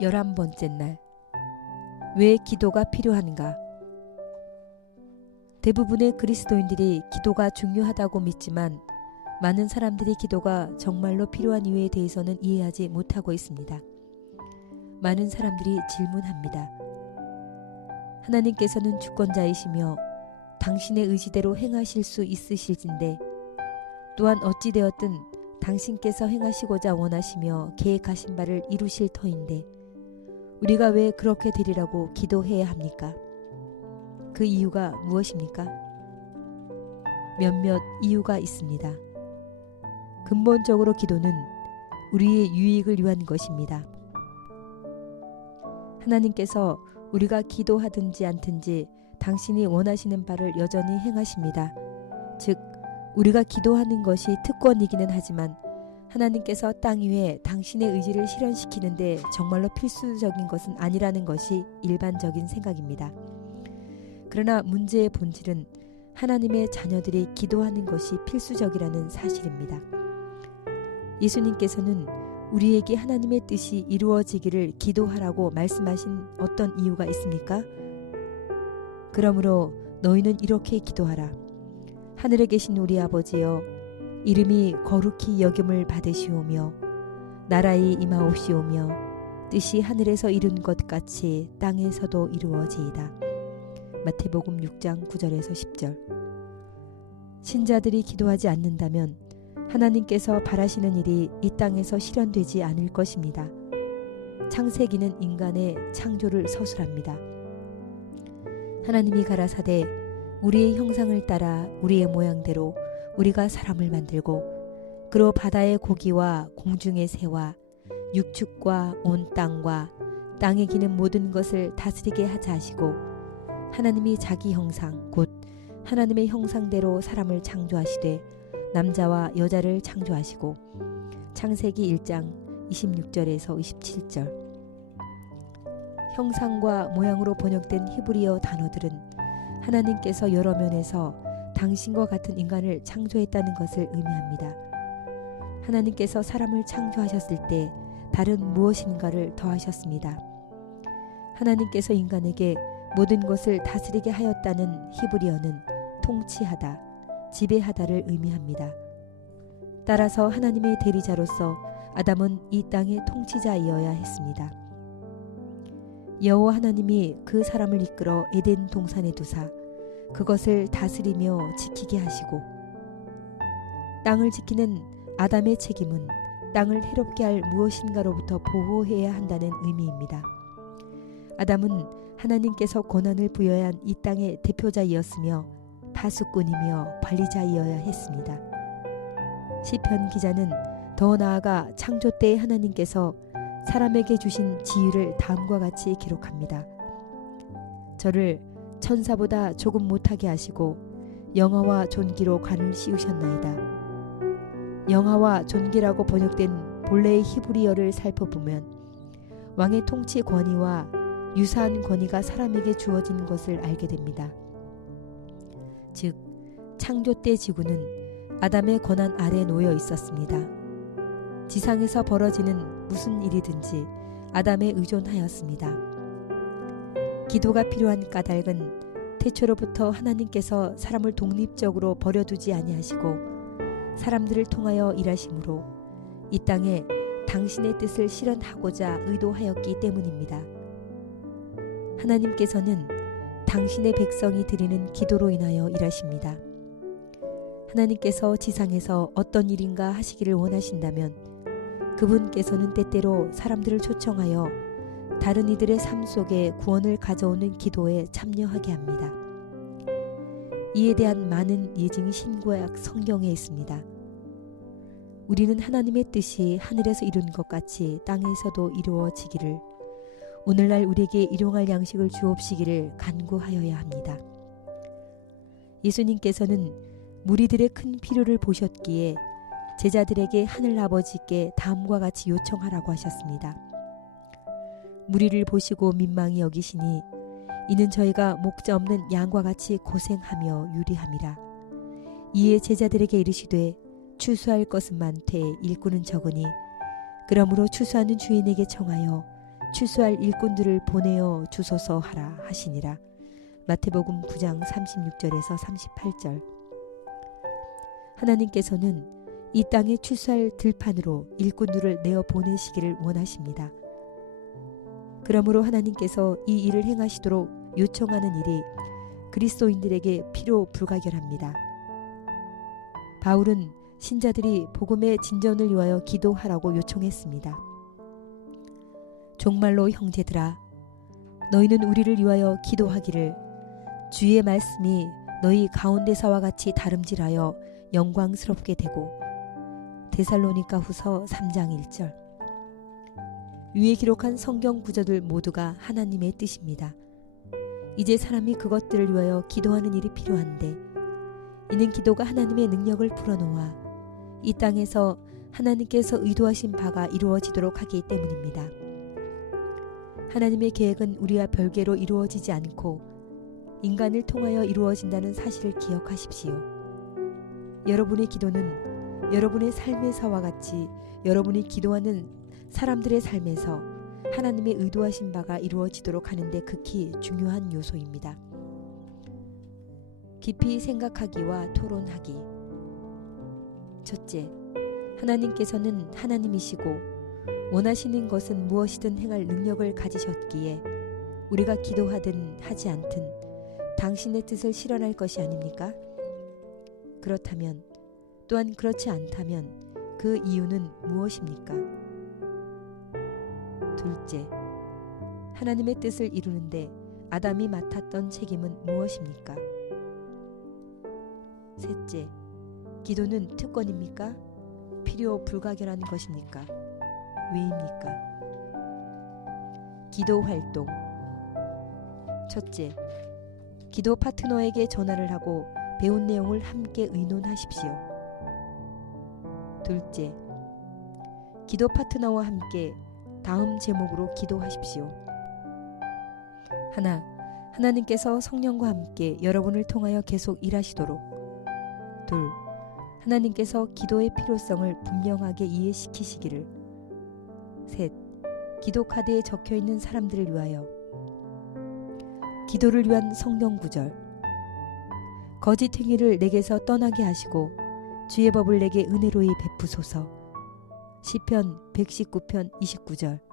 11번째 날. 왜 기도가 필요한가? 대부분의 그리스도인들이 기도가 중요하다고 믿지만 많은 사람들이 기도가 정말로 필요한 이유에 대해서는 이해하지 못하고 있습니다. 많은 사람들이 질문합니다. 하나님께서는 주권자이시며 당신의 의지대로 행하실 수 있으실진데 또한 어찌되었든 당신께서 행하시고자 원하시며 계획하신 바를 이루실 터인데 우리가 왜 그렇게 되리라고 기도해야 합니까? 그 이유가 무엇입니까? 몇몇 이유가 있습니다. 근본적으로 기도는 우리의 유익을 위한 것입니다. 하나님께서 우리가 기도하든지 않든지 당신이 원하시는 바를 여전히 행하십니다. 즉, 우리가 기도하는 것이 특권이기는 하지만 하나님께서 땅 위에 당신의 의지를 실현시키는데 정말로 필수적인 것은 아니라는 것이 일반적인 생각입니다. 그러나 문제의 본질은 하나님의 자녀들이 기도하는 것이 필수적이라는 사실입니다. 예수님께서는 우리에게 하나님의 뜻이 이루어지기를 기도하라고 말씀하신 어떤 이유가 있습니까? 그러므로 너희는 이렇게 기도하라. 하늘에 계신 우리 아버지여, 이름이 거룩히 여김을 받으시오며 나라의 임하옵시오며 뜻이 하늘에서 이룬 것 같이 땅에서도 이루어지이다. 마태복음 6장 9절에서 10절. 신자들이 기도하지 않는다면 하나님께서 바라시는 일이 이 땅에서 실현되지 않을 것입니다. 창세기는 인간의 창조를 서술합니다. 하나님이 가라사대 우리의 형상을 따라 우리의 모양대로 우리가 사람을 만들고 그로 바다의 고기와 공중의 새와 육축과 온 땅과 땅에 기는 모든 것을 다스리게 하자 하시고 하나님이 자기 형상 곧 하나님의 형상대로 사람을 창조하시되 남자와 여자를 창조하시고 창세기 1장 26절에서 27절. 형상과 모양으로 번역된 히브리어 단어들은 하나님께서 여러 면에서 당신과 같은 인간을 창조했다는 것을 의미합니다. 하나님께서 사람을 창조하셨을 때 다른 무엇인가를 더하셨습니다. 하나님께서 인간에게 모든 것을 다스리게 하였다는 히브리어는 통치하다, 지배하다를 의미합니다. 따라서 하나님의 대리자로서 아담은 이 땅의 통치자이어야 했습니다. 여호와 하나님이 그 사람을 이끌어 에덴 동산에 두사 그것을 다스리며 지키게 하시고 땅을 지키는 아담의 책임은 땅을 해롭게 할 무엇인가로부터 보호해야 한다는 의미입니다. 아담은 하나님께서 권한을 부여한 이 땅의 대표자이었으며 파수꾼이며 관리자이어야 했습니다. 시편 기자는 더 나아가 창조 때 하나님께서 사람에게 주신 지위를 다음과 같이 기록합니다. 저를 천사보다 조금 못하게 하시고 영화와 존귀로 관을 씌우셨나이다. 영화와 존귀라고 번역된 본래의 히브리어를 살펴보면 왕의 통치 권위와 유사한 권위가 사람에게 주어진 것을 알게 됩니다. 즉, 창조 때 지구는 아담의 권한 아래 놓여 있었습니다. 지상에서 벌어지는 무슨 일이든지 아담에 의존하였습니다. 기도가 필요한 까닭은 태초로부터 하나님께서 사람을 독립적으로 버려두지 아니하시고 사람들을 통하여 일하심으로 이 땅에 당신의 뜻을 실현하고자 의도하였기 때문입니다. 하나님께서는 당신의 백성이 드리는 기도로 인하여 일하십니다. 하나님께서 지상에서 어떤 일인가 하시기를 원하신다면 그분께서는 때때로 사람들을 초청하여 다른 이들의 삶 속에 구원을 가져오는 기도에 참여하게 합니다. 이에 대한 많은 예증이 신구약 성경에 있습니다. 우리는 하나님의 뜻이 하늘에서 이룬 것 같이 땅에서도 이루어지기를 오늘날 우리에게 일용할 양식을 주옵시기를 간구하여야 합니다. 예수님께서는 무리들의 큰 필요를 보셨기에 제자들에게 하늘 아버지께 다음과 같이 요청하라고 하셨습니다. 무리를 보시고 민망히 여기시니 이는 저희가 목자 없는 양과 같이 고생하며 유리함이라. 이에 제자들에게 이르시되 추수할 것은 많되 일꾼은 적으니 그러므로 추수하는 주인에게 청하여 추수할 일꾼들을 보내어 주소서 하라 하시니라. 마태복음 9장 36절에서 38절. 하나님께서는 이 땅에 추수할 들판으로 일꾼들을 내어 보내시기를 원하십니다. 그러므로 하나님께서 이 일을 행하시도록 요청하는 일이 그리스도인들에게 필요 불가결합니다. 바울은 신자들이 복음의 진전을 위하여 기도하라고 요청했습니다. 종말로 형제들아, 너희는 우리를 위하여 기도하기를 주의 말씀이 너희 가운데서와 같이 다름질하여 영광스럽게 되고. 데살로니가 후서 3장 1절. 위에 기록한 성경 구절들 모두가 하나님의 뜻입니다. 이제 사람이 그것들을 위하여 기도하는 일이 필요한데, 이는 기도가 하나님의 능력을 풀어놓아 이 땅에서 하나님께서 의도하신 바가 이루어지도록 하기 때문입니다. 하나님의 계획은 우리와 별개로 이루어지지 않고 인간을 통하여 이루어진다는 사실을 기억하십시오. 여러분의 기도는 여러분의 삶에서와 같이 여러분이 기도하는 사람들의 삶에서 하나님의 의도하신 바가 이루어지도록 하는데 극히 중요한 요소입니다. 깊이 생각하기와 토론하기. 첫째, 하나님께서는 하나님이시고 원하시는 것은 무엇이든 행할 능력을 가지셨기에 우리가 기도하든 하지 않든 당신의 뜻을 실현할 것이 아닙니까? 그렇다면, 또한 그렇지 않다면 그 이유는 무엇입니까? 둘째, 하나님의 뜻을 이루는데 아담이 맡았던 책임은 무엇입니까? 셋째, 기도는 특권입니까? 필요 불가결한 것입니까? 왜입니까? 기도 활동. 첫째, 기도 파트너에게 전화를 하고 배운 내용을 함께 의논하십시오. 둘째, 기도 파트너와 함께 다음 제목으로 기도하십시오. 하나, 하나님께서 성령과 함께 여러분을 통하여 계속 일하시도록. 둘, 하나님께서 기도의 필요성을 분명하게 이해시키시기를. 셋, 기도 카드에 적혀있는 사람들을 위하여. 기도를 위한 성경 구절. 거짓 행위를 내게서 떠나게 하시고 주의 법을 내게 은혜로이 베푸소서. 시편 119편 29절.